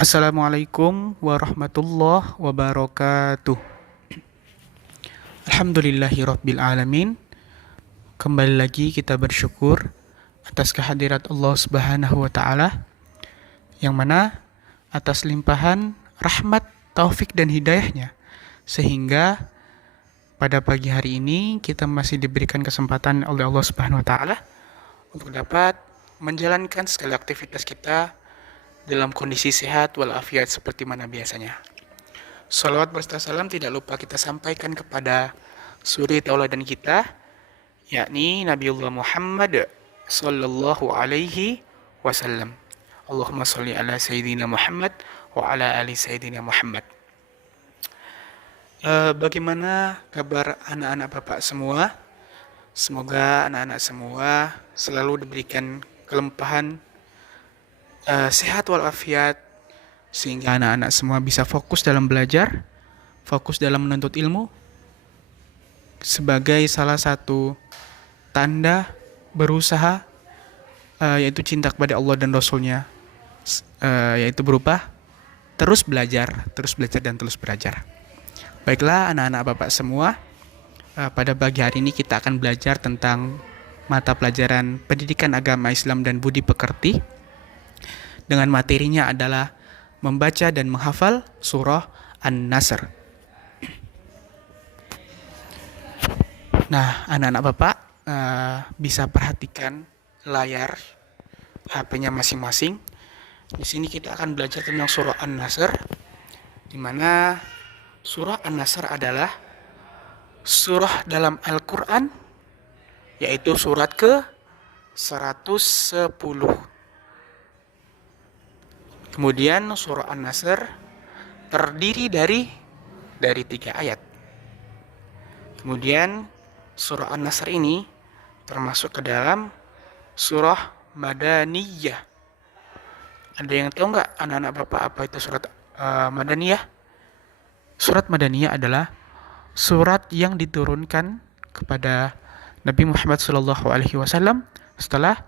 Assalamualaikum warahmatullahi wabarakatuh. Alhamdulillahirabbil alamin. Kembali lagi kita bersyukur atas kehadirat Allah Subhanahu wa taala yang mana atas limpahan rahmat, taufik dan hidayahnya sehingga pada pagi hari ini kita masih diberikan kesempatan oleh Allah Subhanahu wa taala untuk dapat menjalankan segala aktivitas kita dalam kondisi sehat walafiat seperti mana biasanya. Salawat berserta salam tidak lupa kita sampaikan kepada suri tauladan kita, yakni Nabiullah Muhammad sallallahu alaihi wasallam. Allahumma sholli ala sayyidina Muhammad wa ala ali sayyidina Muhammad. Bagaimana kabar anak-anak Bapak semua? Semoga anak-anak semua selalu diberikan kelimpahan sehat walafiat sehingga anak-anak semua bisa fokus dalam belajar, fokus dalam menuntut ilmu sebagai salah satu tanda berusaha yaitu cinta kepada Allah dan Rasul-Nya, yaitu berupa terus belajar dan terus belajar. Baiklah anak-anak Bapak semua, pada pagi hari ini kita akan belajar tentang mata pelajaran Pendidikan Agama Islam dan Budi Pekerti dengan materinya adalah membaca dan menghafal surah An-Nasr. Nah, anak-anak Bapak bisa perhatikan layar HP-nya masing-masing. Di sini kita akan belajar tentang surah An-Nasr, di mana surah An-Nasr adalah surah dalam Al-Quran, yaitu surat ke-110. Kemudian surah An-Nasr terdiri dari 3 ayat. Kemudian surah An-Nasr ini termasuk ke dalam surah Madaniyah. Ada yang tahu nggak anak-anak Bapak apa itu surat Madaniyah? Surat Madaniyah adalah surat yang diturunkan kepada Nabi Muhammad SAW setelah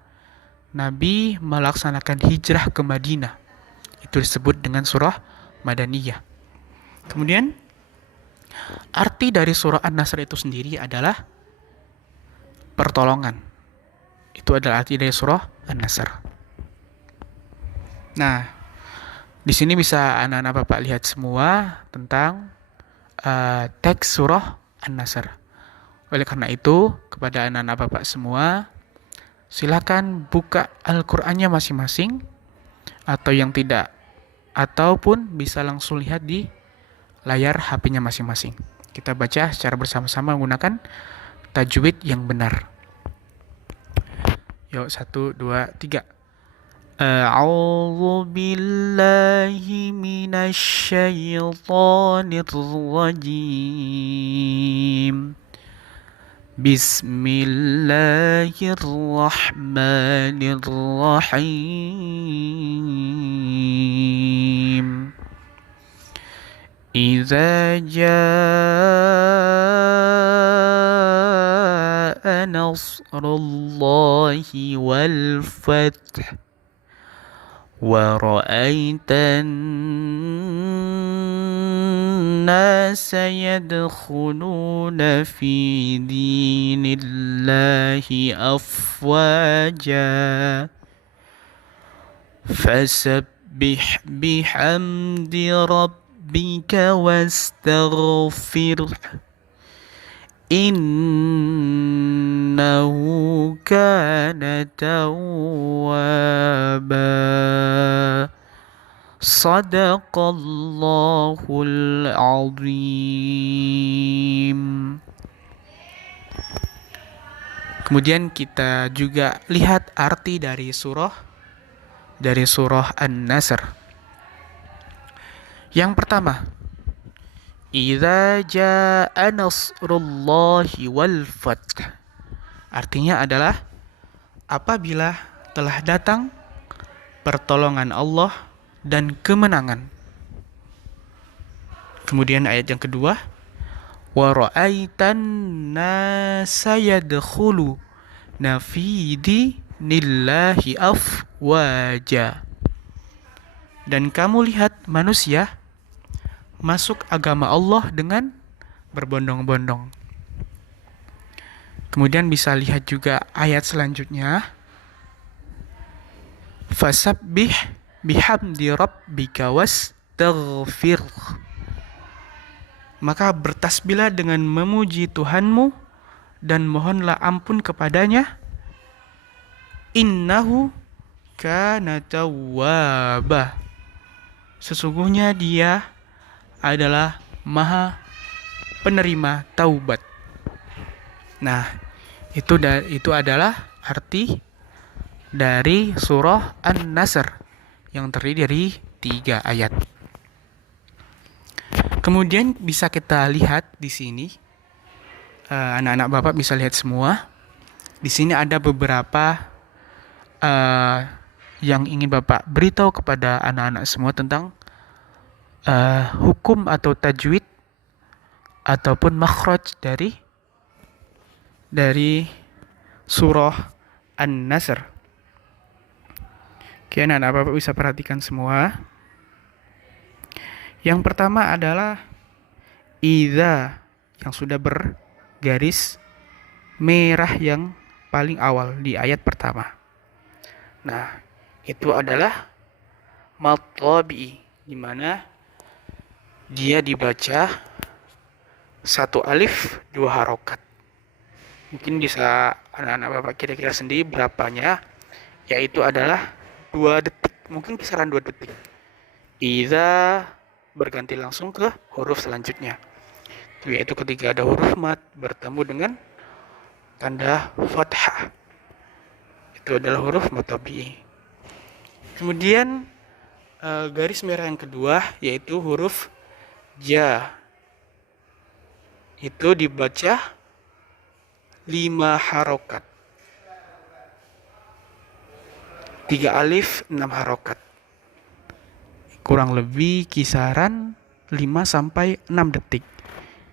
Nabi melaksanakan hijrah ke Madinah. Itu disebut dengan surah Madaniyah. Kemudian arti dari surah An-Nasr itu sendiri adalah pertolongan. Itu adalah arti dari surah An-Nasr. Nah, di sini bisa anak-anak Bapak lihat semua tentang teks surah An-Nasr. Oleh karena itu, kepada anak-anak Bapak semua, silakan buka Al-Qur'annya masing-masing, atau yang tidak, ataupun bisa langsung lihat di layar HP-nya masing-masing. Kita baca secara bersama-sama menggunakan tajwid yang benar. Yuk, 1, 2, 3. A'udzu billahi minasy syaithanir rajim. Bismillahirrahmanirrahim. Idza jaa nasrullahi wal fath wa ra'aitan الناس يدخلون في دين الله أفواجا فسبح بحمد ربك واستغفره إنه كان توابا Sadaqallahul azim. Kemudian kita juga lihat arti dari surah An-Nasr. Yang pertama, idza jaa nasrullahi wal fath. Artinya adalah apabila telah datang pertolongan Allah dan kemenangan. Kemudian ayat yang kedua, wa ra'aitan nasa yadkhuluna fi dinillahi afwaja. Dan kamu lihat manusia masuk agama Allah dengan berbondong-bondong. Kemudian bisa lihat juga ayat selanjutnya. Fasabbih bihamdi rabbika wastaghfir. Maka bertasbihlah dengan memuji Tuhanmu dan mohonlah ampun kepadanya. Innahu kana tawwaba. Sesungguhnya dia adalah maha penerima taubat. Nah, itu adalah arti dari surah An-Nasr yang terdiri dari 3 ayat. Kemudian bisa kita lihat di sini, anak-anak Bapak bisa lihat semua. Di sini ada beberapa yang ingin Bapak beritahu kepada anak-anak semua tentang hukum atau tajwid ataupun makhraj dari surah An-Nasr. Oke, anak-anak Bapak bisa perhatikan semua. Yang pertama adalah idza yang sudah bergaris merah yang paling awal di ayat pertama. Nah, itu adalah mad tabi'i, di mana dia dibaca 1 alif 2 harokat. Mungkin bisa anak-anak Bapak kira-kira sendiri berapanya, yaitu adalah 2 detik, mungkin kisaran 2 detik. Idza berganti langsung ke huruf selanjutnya, yaitu ketika ada huruf mad bertemu dengan tanda fathah, itu adalah huruf mad tabi'i. Kemudian garis merah yang kedua yaitu huruf ja, itu dibaca 5 harokat, 3 alif 6 harokat, kurang lebih kisaran 5-6 detik.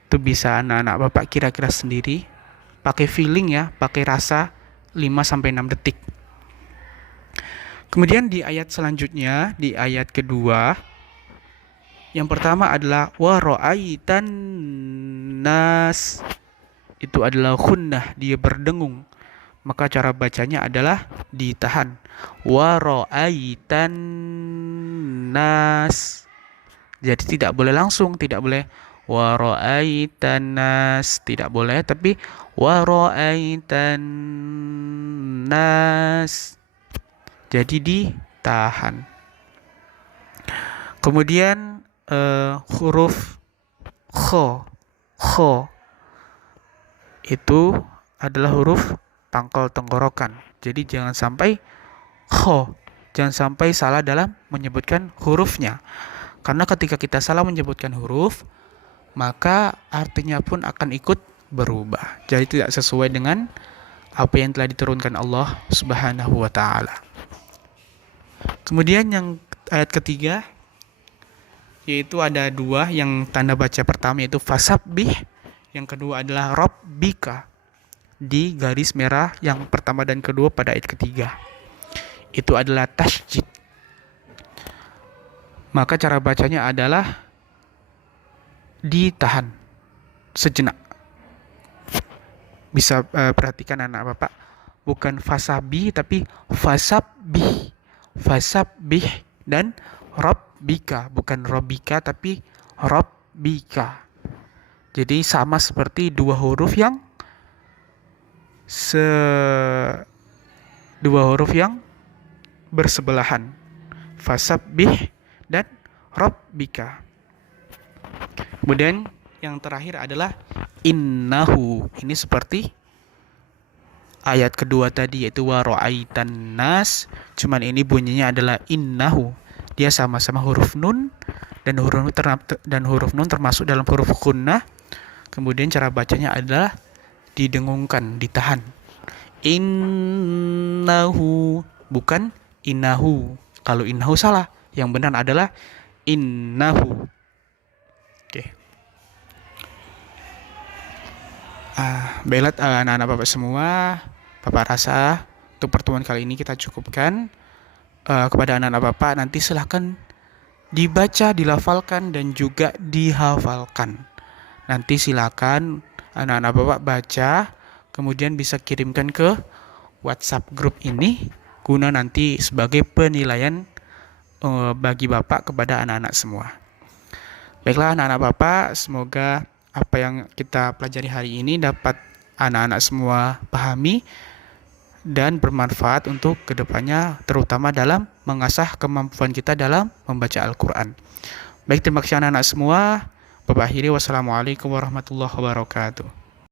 Itu bisa anak-anak Bapak kira-kira sendiri, pakai feeling ya, pakai rasa, 5-6 detik. Kemudian di ayat selanjutnya, di ayat kedua, yang pertama adalah wa ra'aitan nas. Itu adalah khunnah, dia berdengung. Maka cara bacanya adalah ditahan. Wa ra'aitan nas. Jadi tidak boleh langsung, tidak boleh wa ra'aitan nas, tidak boleh, tapi wa ra'aitan nas. Jadi ditahan. Kemudian huruf kho itu adalah huruf pangkal tenggorokan. Jadi jangan sampai salah dalam menyebutkan hurufnya. Karena ketika kita salah menyebutkan huruf, maka artinya pun akan ikut berubah. Jadi tidak sesuai dengan apa yang telah diturunkan Allah Subhanahu wa taala. Kemudian yang ayat ketiga, yaitu ada 2 yang tanda baca pertama yaitu fasabbih, yang kedua adalah rabbika, di garis merah yang pertama dan kedua pada ayat ketiga. Itu adalah tasjid. Maka cara bacanya adalah ditahan sejenak. Bisa perhatikan anak Bapak, bukan fasabi tapi fasabbih. Fasabbih dan rabbika, bukan rabbika tapi rabbika. Jadi sama seperti 2 huruf yang bersebelahan, fasabbih dan rabbika. Kemudian yang terakhir adalah innahu. Ini seperti ayat kedua tadi yaitu wa ra'aitan nas, cuman ini bunyinya adalah innahu. Dia sama-sama huruf nun dan huruf nun termasuk dalam huruf gunnah. Kemudian cara bacanya adalah didengungkan, ditahan. Innahu, bukan innahu. Kalau innahu salah, yang benar adalah innahu. Oke. Baiklah anak-anak Bapak semua, Bapak rasa untuk pertemuan kali ini kita cukupkan. Kepada anak-anak Bapak nanti silahkan dibaca, dilafalkan, dan juga dihafalkan. Nanti silakan anak-anak Bapak baca, kemudian bisa kirimkan ke WhatsApp grup ini guna nanti sebagai penilaian bagi Bapak kepada anak-anak semua. Baiklah anak-anak Bapak, semoga apa yang kita pelajari hari ini dapat anak-anak semua pahami dan bermanfaat untuk kedepannya, terutama dalam mengasah kemampuan kita dalam membaca Al-Quran. Baik, terima kasih anak-anak semua. Bapak akhiri, wassalamualaikum warahmatullahi wabarakatuh.